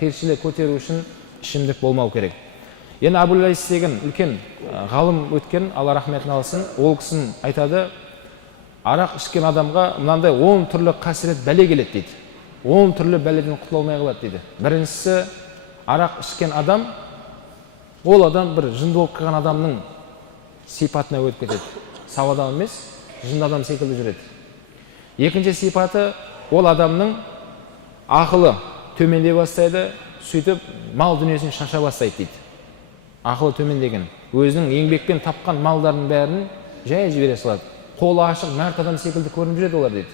періштелер көтеру үшін ішімдік болмау керек. Енді Абул-Лайс деген үлкен ғалым өткен, Алла рахметін алсын, ол кісінің айтады, арақ ішкен адамға мынандай 10 түрлі қасірет бәле келеді дейді. 10 түрлі бәледен құтыла алмай қалады дейді. Біріншісі, арақ ішкен адам, ол адам бір жынды болып қалған адамның сипатына өтіп кетеді. Сау адам емес, жынды адам секілді жүреді. Екінші сипаты, ол адамның ақылы төмендей бастайды, сөйтіп мал дүниесін шаша бастайды дейді. Ақылы төмендеген, өзінің еңбекпен тапқан малдардың бәрін жай жібере салады. Қолы ашық мәрт адам секілді көрініп жүреді олар дейді.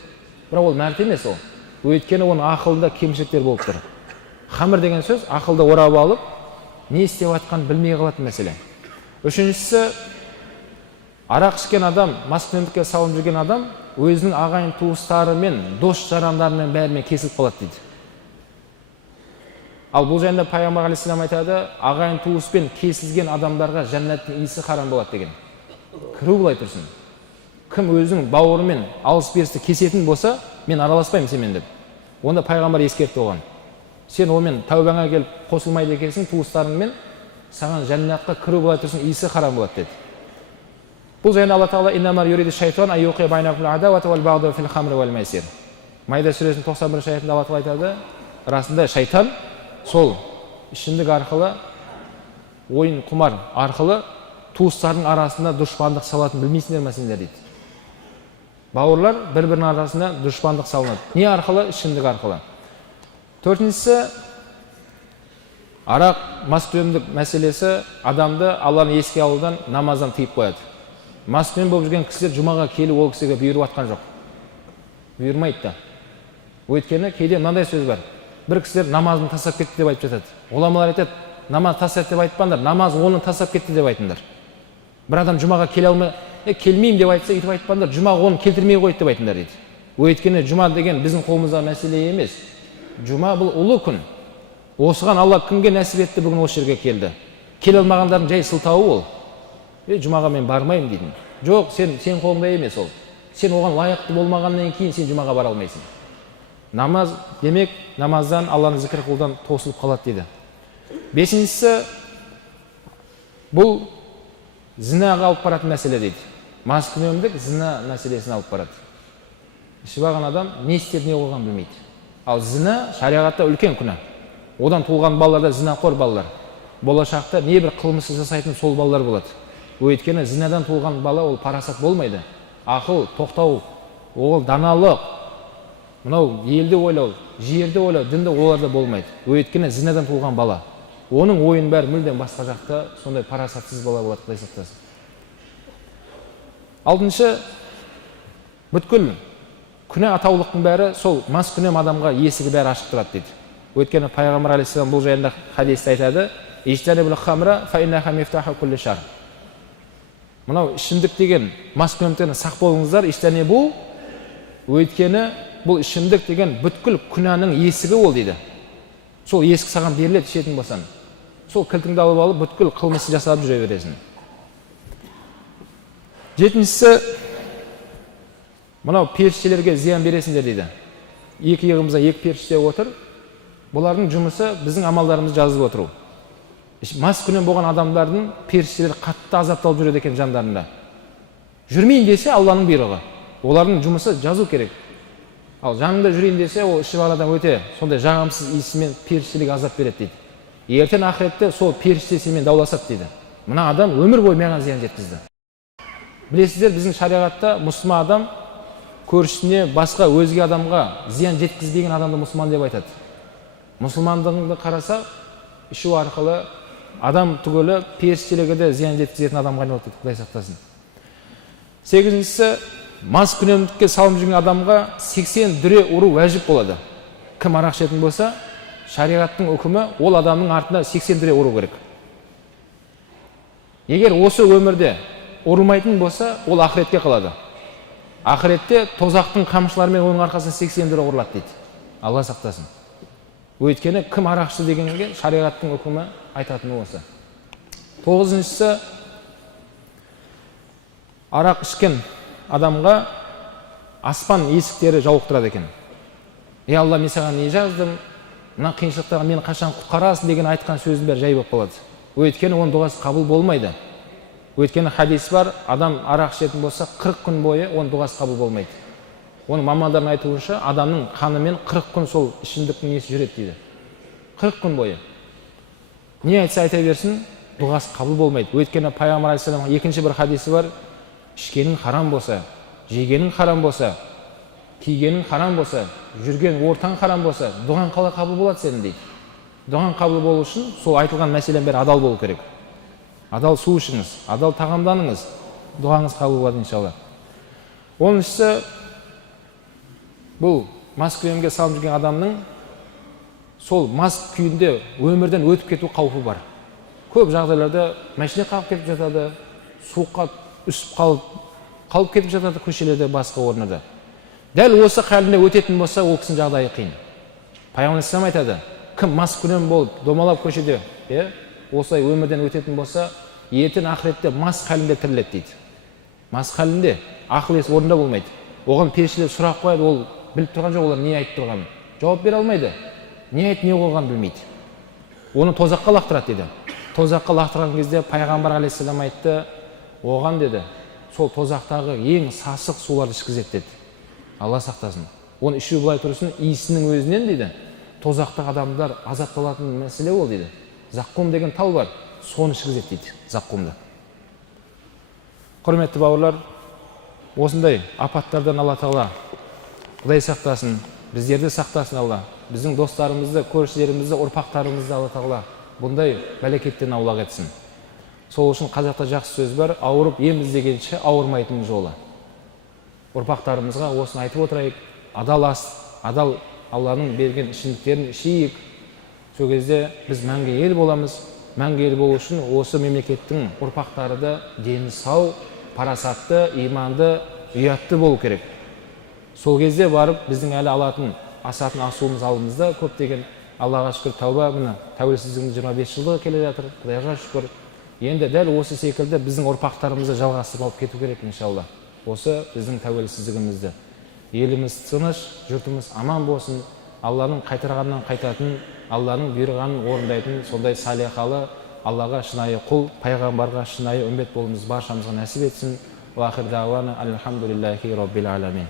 Бірақ ол мәрт емес ол. Өйткені оның ақылында кемшіліктер болып тұр. Хамыр деген сөз ақылды орап алып, не істеп жатқанын білмей қалатын мәселе. Үшіншісі, арақ ішкен адам, маскүнемдікке салынып жүрген адам өзінің ағайын туыстары мен дос жарандарымен бәрімен кесіліп қалады дейді. Ал бұл жайында пайғамбар алейхиссалам айтады, ағайын туыспен кесілген адамдарға жәннаттың иісі харам болады деген. Кіру былай тұрсын. Кім өзінің бауырымен алыс берісті кесетін болса, мен араласпаймын сенімен деп. Онда пайғамбар ескертті оған. Сен онымен тәубаңа келіп қосылмайды екенсің, туыстарыңмен саған жәннатқа кіру былай тұрсын, иісі харам болады деді. Бұл жайында Алла Тағала иннамар юриду шайтан айюқия байнакум адауата вал бағда фил хамри вал майсир. Майда сүресінің 91 аятында Алла Тағала айтады, расында шайтан сол ішімдік арқылы, ойын құмар арқылы туыстардың арасында дұшпандық салатын білмейсіңдер ме сендер дейді. Бауырлар бір-бірінің арасында дұшпандық салынады. Не арқылы? Ішімдік арқылы. Төртіншісі, арақ, маскүнемдік мәселесі адамды Алланы еске алудан, намаздан тыйып қояды. Маскүнем болып жүрген кісілер жұмаға келіп ол кісіге бұйырып атқан жоқ. Бұйырмайды да. Өйткені кейде мынандай сөз бар. Бір кісілер намазын тастап кетті деп айтып жатады. Ғұламалар айтады, намаз тастап деп айтпаңдар, намаз оны тастап кетті деп айтыңдар. Бір адам жұмаға келе алмай, келмеймін деп айтса, өйтіп айтпаңдар, жұма оны келтірмей қойды деп айтыңдар дейді. Өйткені жұма деген біздің қолымыздағы мәселе емес. Жұма бұл ұлы күн. Осыған Алла кімге нәсіп етті бүгін осы жерге келді. Келе алмағандардың жай сылтауы ол. Жұмаға мен бармаймын дейтін. Жоқ, сен қолыңда емес ол. Сен оған лайықты болмағаннан кейін сен жұмаға бара алмайсың. Намаз демек, намаздан Алланың зікір қылудан тосылып қалады дейді. Бесіншісі, бұл зінаға алып баратын мәселе дейді. Маскүнемдік зіна мәселесіне алып барады. Ішіп алған адам не істеп не қылғанын білмейді. Ал зіна шариғатта үлкен күнә. Одан туылған балаларда зінақор балалар. Болашақта не бір қылмысы жасайтын сол балалар болады. Өйткені зінадан туылған бала ол парасат болмайды. Ақыл, тоқтау, ол даналық, мынау елді ойлау, жерді ойлау, дінді оларда болмайды. Өйткені зінадан туылған бала. Оның ойын бәрі мүлдем басқа жақта, сондай парасатсыз бала болады, Құдай сақтасын. Алтыншы, бүткіл күнә атаулықтың бәрі сол маскүнем адамға есігі бәрі ашық тұрады дейді. Өйткені пайғамбар алейхиссалам бұл жайында хадисте айтады, "Ижтанибул хамра фа иннаха мифтаху кулли шар." Мынау ішімдік деген маскүнемдіктен сақ болыңыздар, ижтанибу, өйткені бұл ішімдік деген бүткіл күнәнің есігі ол дейді. Сол есік саған беріледі ішетін болсаң. Сол кілтіңді алып алып бүткіл қылмысты жасап жүре бересің. Жетіншісі, мынау періштелерге зиян бересіңдер дейді. Екі иығымызда екі періште отыр. Бұлардың жұмысы біздің амалдарымызды жазып отыру. Маскүнем болған адамдардың періштелер қатты азапталып жүреді екен жандарында. Жүрмейін десе Алланың бұйрығы. Олардың жұмысы жазу керек. Ал жанында жүрейін десе, ол ішіп алған адам өте сондай жағымсыз иісімен періштелерге азап береді дейді. Ертең ақиретте сол періште сенімен дауласады дейді. Мына адам өмір бойы маған зиян жеткізді. Білесіздер, біздің шариғатта мұсылман адам көршісіне, басқа өзге адамға зиян жеткізбеген адамды мұсылман деп айтады. Мұсылмандығыңды қараса, ішу арқылы адам түгілі періштелерге де зиян жеткізетін адамға айналады дейді, Құдай сақтасын. Сегізіншісі, маскүнемдікке салынып жүрген адамға 80 дүре ұру уәжіп болады. Кім арақ ішетін болса, шариғаттың үкімі ол адамның артына 80 дүре ұру керек. Егер осы өмірде ұрмайтын болса, ол ақыретке қалады. Ақыретте тозақтың қамшыларымен оның арқасына 80 дүре ұрылады дейді. Алла сақтасын. Өйткені кім арақшы дегенге шариғаттың үкімі айтатыны осы. Тоғызыншысы, арақ ішкен адамға аспан есіктері жауып тұрады екен. Алла, мен саған не жаздым? мына қиыншылықтан мені қашан құтқарасың деген айтқан сөздің бәрі жай болып қалады. Өйткені оның дұғасы қабыл болмайды. Өйткені хадис бар, адам арақ ішетін болса 40 күн бойы оның дұғасы қабыл болмайды. Оның мамандардың айтуынша адамның қанымен 40 күн сол ішімдіктің несі жүреді дейді. 40 күн бойы. Не айтса айта берсін, дұғасы қабыл болмайды. Өйткені пайғамбар алейхиссаламның екінші бір хадисі бар, ішкенің харам болса, жегенің харам болса, кигенің харам болса, жүрген ортаң харам болса, дұғаң қалай қабыл болады сенің дейді. Дұғаң қабыл болу үшін сол айтылған мәселен бәрі адал болу керек. Адал су ішіңіз, адал тағамданыңыз, дұғаңыз қабыл болады иншалла. Оныншысы, бұл мас күйінде салынып жүрген адамның сол мас күйінде өмірден өтіп кету қаупі бар. Көп жағдайларда машина қағып кетіп жатады, суыққа үсіп қалып кетіп жатады көшелерде, басқа орындарда. Дәл осы халінде өтетін болса, ол кісінің жағдайы қиын. Пайғамбар алейхиссалам айтады, кім мас күнем болып домалап көшеде, осылай өмірден өтетін болса, ертең ақыретте мас халінде тіріледі дейді. Мас халінде ақыл есі орында болмайды. Оған періштелер сұрақ қояды, ол біліп тұрған жоқ, олар не айтып тұрғанын. Жауап бере алмайды. Не айтып, не қойғанын білмейді. Оны тозаққа лақтырады дейді. Тозаққа лақтырған кезде пайғамбар алейхиссалам айтты, оған деді, сол тозақтағы ең сасық суларды ішкізеді деді. Алла сақтасын. Оны ішу былай тұрсын, иісінің өзінен дейді, тозақтағы адамдар азапталатын мәселе ол дейді. Заққум деген тау бар, соны ішкізеді дейді, заққумды. Құрметті бауырлар, осындай апаттардан Алла Тағала Құдай сақтасын, біздерді сақтасын Алла. Біздің достарымызды, көршілерімізді, ұрпақтарымызды Алла Тағала бұндай бәлекеттен аулақ етсін. Сол үшін қазақта жақсы сөз бар, ауырып ем іздегенше ауырмайтын жолы. Ұрпақтарымызға осыны айтып отырайық, адал Алланың берген ішімдіктерін ішейік. Сол кезде біз мәңгі ел боламыз. Мәңгі ел болу үшін осы мемлекеттің ұрпақтары да дені сау, парасатты, иманды, ұятты болу керек. Сол кезде барып біздің әлі алатын асатын асуымыз алдымызда көптеген Аллаға шүкір тәуба, міне тәуелсіздігіміз 25 жылға келе жатыр. Құдайға шүкір. Енді дәл осы секілді біздің ұрпақтарымызды жалғастырып алып кету керек иншалла. Осы біздің тәуелсіздігімізді. Еліміз тыныш, жұртымыз аман болсын. Алланың қайтарғаннан қайтатын, Алланың бұйырғанын орындайтын сондай салиқалы, Аллаға шынайы құл, пайғамбарға шынайы үмбет болуымыз баршамызға нәсіп етсін. Ва ахир дауана алхамдулиллахи раббил аламин.